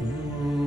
Mm.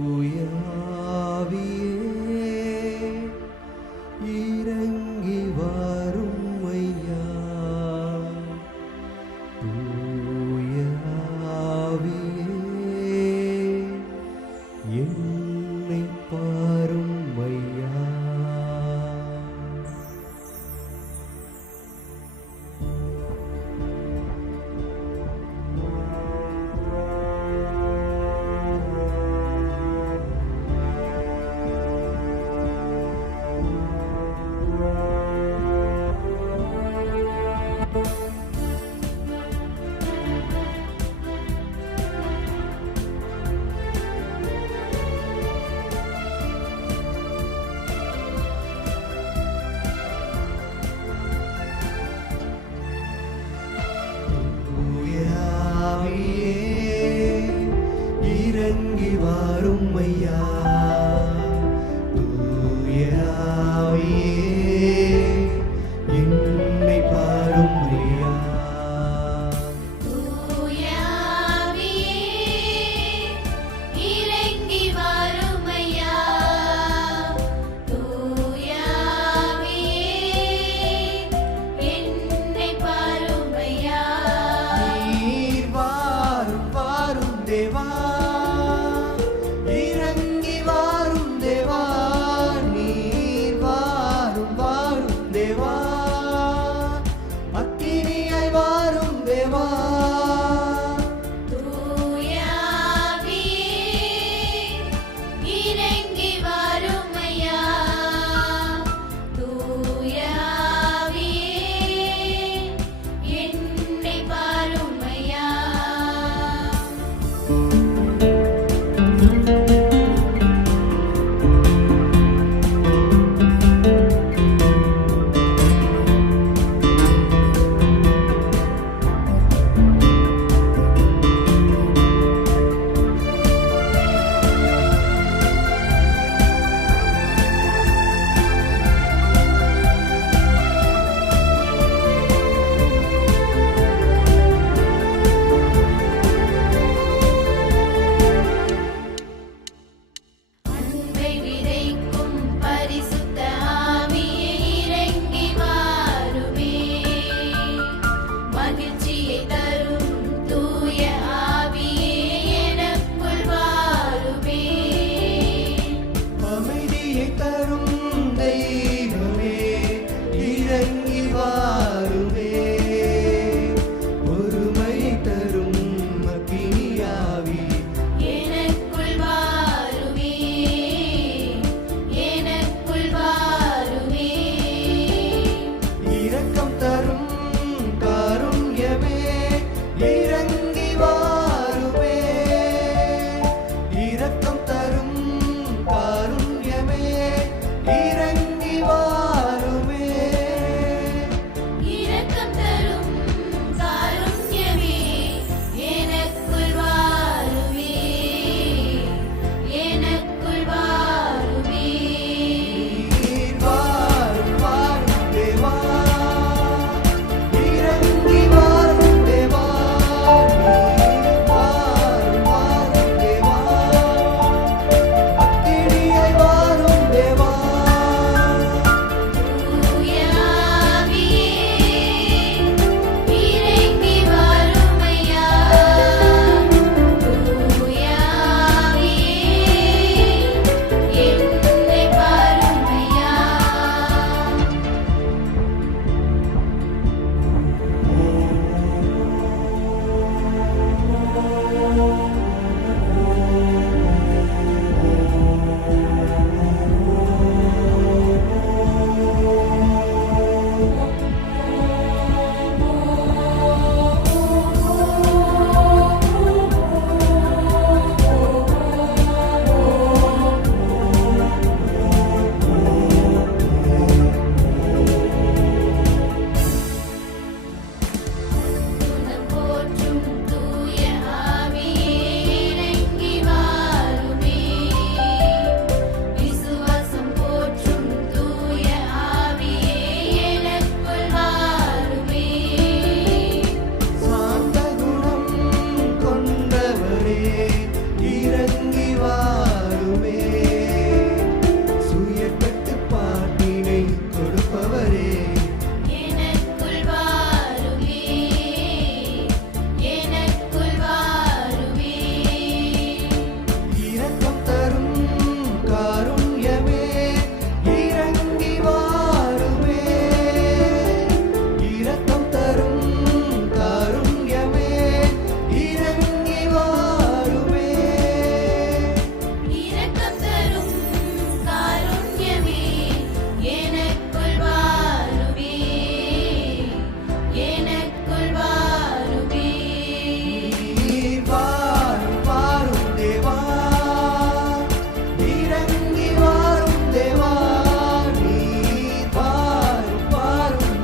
தரும்.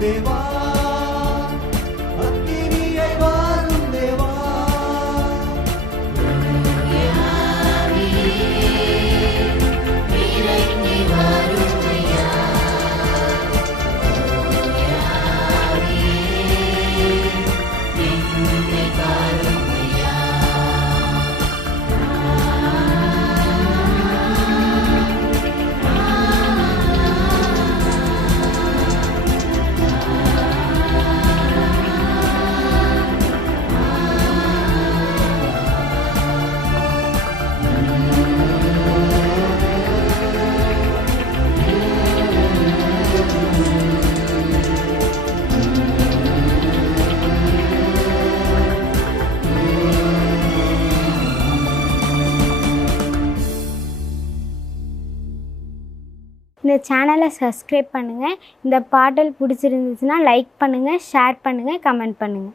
levar. இந்த சேனலை சப்ஸ்கிரைப் பண்ணுங்கள் இந்த பாடல் பிடிச்சிருந்துச்சுன்னா லைக் பண்ணுங்கள் ஷேர் பண்ணுங்கள் கமெண்ட் பண்ணுங்கள்